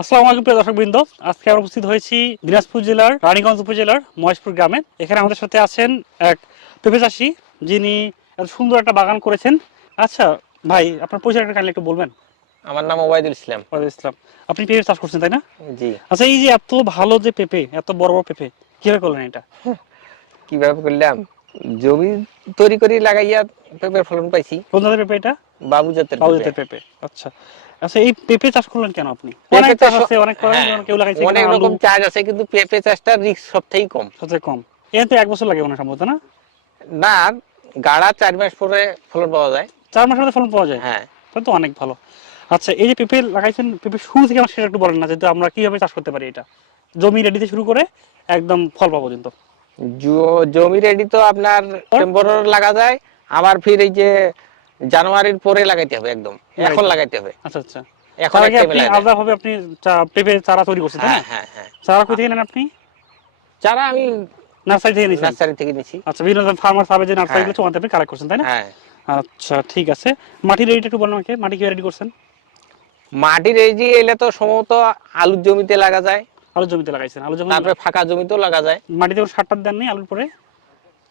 আসসালামু আলাইকুম প্রিয় দর্শকবৃন্দ, আজকে আমরা উপস্থিত হয়েছি দিনাজপুর জেলার রানীগঞ্জ উপজেলার মহেশপুর গ্রামে। এখানে আমাদের সাথে আছেন এক পেঁপে চাষি, যিনি এত সুন্দর একটা বাগান করেছেন। আচ্ছা ভাই, আপনার পরিচয়টা কাইন্ডলি একটু বলবেন? আমার নাম ওবায়দুল ইসলাম। ওয়ালাইকুম ইসলাম। আপনি পেঁপে চাষ করছেন তাই না? জি। আচ্ছা, এই যে এত ভালো যে পেঁপে, এত বড় বড় পেঁপে কিভাবে করলেন এটা? কিভাবে করলাম, জমি তৈরি করে লাগাইয়া পেঁপের ফলন পাইছি। কোন জাতের পেঁপে এটা? বাবু জাতের বাবু পেঁপে। জাতের পেঁপে। আচ্ছা আচ্ছা, এই পেঁপে চাষ করলেন কেন আপনি? পেঁপে অনেক চাষ চাষ আছে, অনেক করেন, হ্যাঁ, কেউ লাগাইছে অনেক এখানে রকম আলু, চাষ আছে, কিন্তু পেঁপে চাষটা রিস্ক সবথেকে কম। সবচেয়ে কম। এতে 1 বছর লাগে মনে হয় সম্ভবত, না? না, গাড়া 4 মাস পরে ফলন পাওয়া যায়। 4 মাসের মধ্যে ফলন পাওয়া যায়? হ্যাঁ। তাহলে তো অনেক ভালো। আচ্ছা, এই যে পেঁপে লাগাইছেন, পেঁপে শুরু থেকে আমার সেটা একটু বলেন না, যেহেতু আমরা কিভাবে চাষ করতে পারি এটা, জমি রেডিতে শুরু করে একদম ফল পাওয়া পর্যন্ত। জমি রেডি তো আপনার সেপ্টেম্বর লাগা যায়, আবার ফির এই যে জানুয়ারির পরে লাগাইতে হবে, একদম এখন লাগাইতে হবে। আচ্ছা আচ্ছা, এখন তার আগে একটা আপনি বেলা আলাদা ভাবে আপনি পেঁপে চারা তৈরি করছেন তাই হ্যাঁ না? হ্যাঁ হ্যাঁ। চারা কই থেকে নেন আপনি? চারা আমি নার্সারি থেকে নিয়েছেন? নার্সারি থেকে নিছি। আচ্ছা, বিভিন্ন ফার্মার সাবে যে নার্সারি হ্যাঁ। গুলো ওখান থেকে আপনি কালেক্ট করছেন তাই না? হ্যাঁ। আচ্ছা ঠিক আছে, মাটি রেডিটা একটু বলেন আমাকে, মাটি কিভাবে রেডি করছেন? মাটির এই যে এলে তো সম্ভবত আলুর জমিতে লাগা যায়, আলুর জমিতে লাগাইছেন? আলুর জমি তারপরে ফাঁকা জমিতেও লাগা যায়। মাটিতে কোনো সার টার দেন নেই আলুর পরে?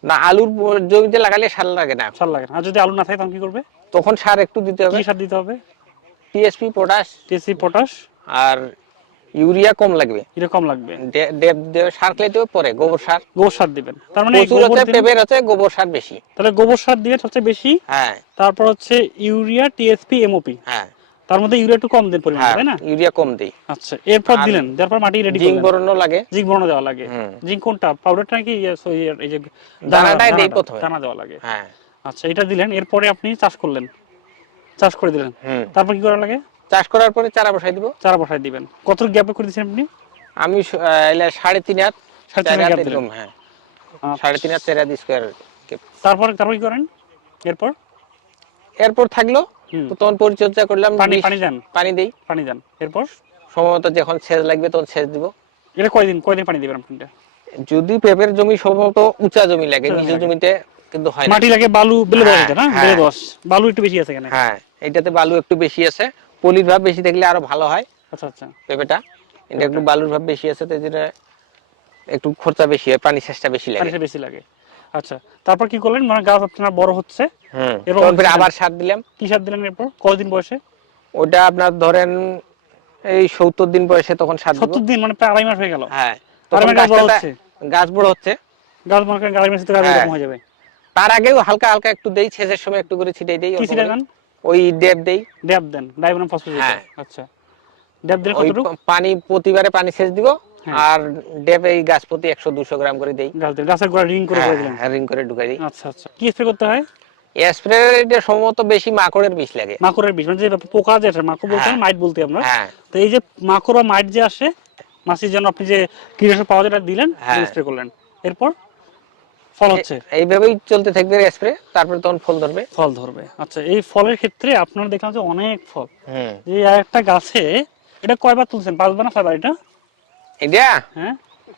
না, আলুর জমিতে লাগালে সার লাগে না, সার লাগে না। আর যদি আলু না থাকে তখন কি করবে? তখন সার একটু দিতে হবে। কি সার দিতে হবে? টিএসপি, পটাশ, টিএসপি, পটাশ আর ইউরিয়া কম লাগবে। এরকম লাগবে। সার খেলেতেও পরে গোবর সার। গোবর সার দিবেন, তার মানে প্রচুর গোবর হচ্ছে, দিবেন। পেঁপের হচ্ছে গোবর সার বেশি। তাহলে গোবর সার দিবেন সবচেয়ে বেশি। হ্যাঁ তারপর হচ্ছে ইউরিয়া, টিএসপি, এমওপি। হ্যাঁ তার মধ্যে ইউরিয়া একটু কম দেন পরিমাণ, হ্যাঁ, তাই না? ইউরিয়া কম দেই। আচ্ছা, এরপর আর দিলেন, তারপর মাটি রেডি জিঙ্ক করলেন। বোরনও লাগে। জিঙ্ক বোরন দেওয়া লাগে। হুম। জিঙ্ক কোনটা, পাউডারটা নাকি এই যে দানাটাই দেই প্রথমে। দানা দেওয়া লাগে? হ্যাঁ। আচ্ছা, এটা দিলেন, এরপরে আপনি চাষ করলেন, চাষ করে দিলেন। হুম। তারপর কি করা লাগে? চাষ করার পরে চারা বসাই দিব। চারা বসাই দিবেন। কত গ্যাপে করে দিয়েছেন আপনি? আমি 3.5 হাত, 3.5 4 গ্যাপ হাত দিলেন। এরকম। হ্যাঁ, আচ্ছা। 3.5 হাত, 4 হাত স্কোয়ার। তারপর কি করেন এরপর? এরপর থাকলো হুম। তো তখন পরিচর্যা করলাম, পানি দেন? পানি দেই। পানি দেন। এরপর সম্ভবত যখন সেচ লাগবে তখন সেচ দিব। এটা কয়দিন পানি দিবেন আপনি এটা? যদি পেঁপের জমি সম্ভবত উঁচা জমি লাগে, উঁচা জমি নিচু লাগে। জমিতে কিন্তু হয় না। মাটি লাগে বালু, বেলে দোআঁশ এটা না? হ্যাঁ, বেলে দোআঁশ, বালু একটু বেশি আছে এখানে। হ্যাঁ, এটাতে বালু একটু বেশি আছে। পলির ভাব বেশি থাকলে আরো ভালো হয় আচ্ছা আচ্ছা, পেঁপেটা। এটা একটু বালুর ভাব বেশি আছে, তো যেটা একটু খরচা বেশি হয়, পানি সেচটা বেশি লাগে। পানিটা বেশি লাগে। আচ্ছা, তারপর কি করলেন? মানে গাছ আপনার বড় হচ্ছে, হুম। এরপর তখন ফির আবার সার দিলাম। কি সার দিলেন এরপর? কতদিন বয়সে? ওটা আপনার ধরেন এই 70 দিন বয়সে তখন সার দিব। 70 দিন, মানে প্রায় 2.5 মাস হয়ে গেল। হ্যাঁ, আড়াই তখন মাস গাছ বড় গাছটা হচ্ছে। গাছ বড় হচ্ছে। গাছ মনে করেন 2.5 মাসে তো গাছ হ্যাঁ। এরকম হয়ে যাবে। তার আগেও হালকা হালকা একটু দেই, সেচের সময় একটু করে ছিটাই দেই। কি অল্প ছিটা করে। দেন? ওই ডেপ দেই। ড্যাপ দেন, ডাইমোনিয়াম ফসফেট। হ্যাঁ। আচ্ছা, ড্যাপ দিলে ওই কতটুকু? পানি প্রতিবারে পানি সেচ দিব। হ্যাঁ। আর ডেপ এই গাছ প্রতি 100-200 গ্রাম করে দেই। গাছের গোড়া রিং করে দিলেন। হ্যাঁ, রিং করে ঢুকাই দিই। আচ্ছা আচ্ছা, কি স্প্রে করতে হয়? স্প্রে এটা সম্ভবত বেশি মাকড়ের বিষ লাগে। মাকড়ের বিষ, মানে যে পোকা যে আসে, মাকড় বলতে হ্যাঁ। মাইট বলতে আমরা। হ্যাঁ। তো এই যে মাকড় বা মাইট যে আসে, মাছির জন্য আপনি যে কীটনাশক পাওয়া যায় দিলেন, হ্যাঁ। স্প্রে করলেন, এরপর ফল হচ্ছে। এইভাবেই চলতে থাকবে স্প্রে, তারপরে তখন ফল ধরবে। ফল ধরবে। আচ্ছা, এই ফলের ক্ষেত্রে আপনারা দেখলাম যে অনেক ফল। হুম। এই একটা গাছে এটা কয়বার তুলছেন? 5বার না 6বার এটা? এটা হ্যাঁ,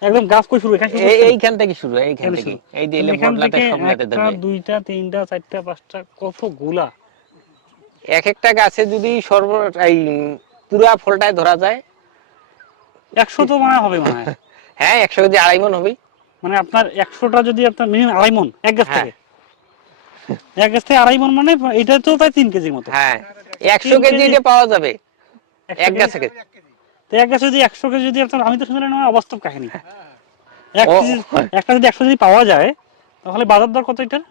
একদম গাছ কই শুরু? এখানে শুরু করছেন? এইখান থেকে শুরু, এইখান এখানে থেকে। শুরু। এই দিলে এখান বদলাতে থেকে সবলাতে 1টা, ধরবে। 2টা, 3টা, 4টা, 5টা, কতগুলা! এক একটা গাছে যদি এই পুরা ফলটায় ধরা যায়, 100 তো মনে হবে মনে হয়। হ্যাঁ, 100 কেজি 2.5 মণ হবে। মানে আপনার 100টা যদি আপনার মিনিমাম 2.5 মণ এক গাছ হ্যাঁ। থেকে, এক গাছ থেকে 2.5 মণ, মানে এটা তো প্রায় 3 কেজির মতো। হ্যাঁ, 100 কেজি এটা পাওয়া যাবে 100 এক গাছ কেজি। থেকে। তো এক গাছে যদি 100 কেজি যদি আপনার, আমি তো শুনলাম না অবাস্তব কাহিনী, ও, একটা যদি 100 যদি পাওয়া যায়, তাহলে বাজার দর কত এটার?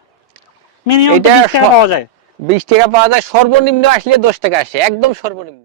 মিনিমাম এটা 20 টাকা পাওয়া যায়। 20 টাকা পাওয়া যায়, সর্বনিম্ন আসলে 10 টাকা আসে, একদম সর্বনিম্ন।